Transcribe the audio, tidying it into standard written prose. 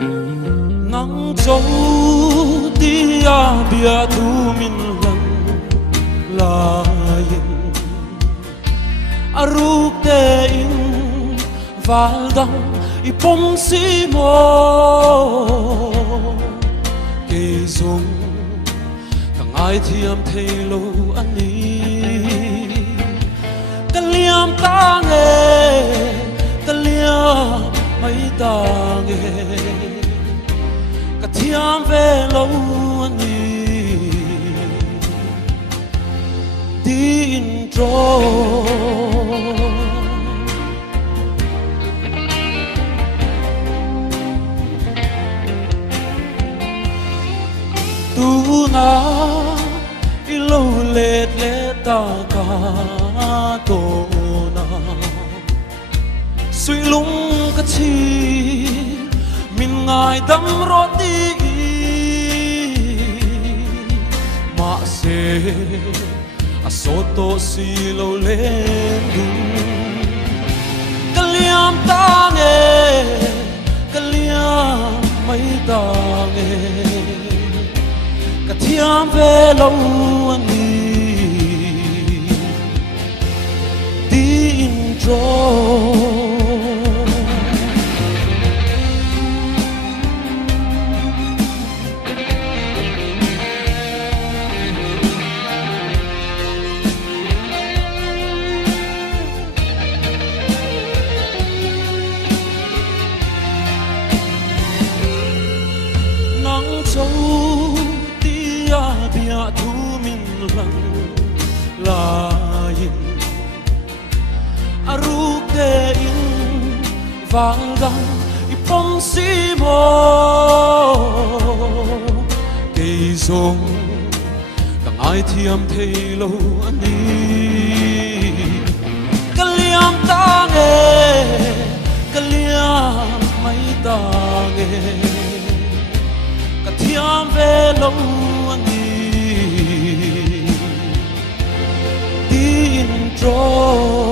nắng dấu tia bia thu min lần la in aruk te in valdang ipom si mo ke zong tang ai thiam thei lo ani kaliam ta nghe kaliam mai ta nghe ka thiam ve lo ani din tro tu na ilo let let ta ka to na suy lung ka chi min ngai dam ro ti ma se a soto si lo len du kaliam ta nghe kaliam mai ta nghe ka thiam ve lo ani din tro dấu tia bia thu min lần la in aruk te in valdang ipom si mo ke zong tang ai thiam thei lo ani kaliam ta nghe kaliam mai ta nghe thiam ve lo ani tin tro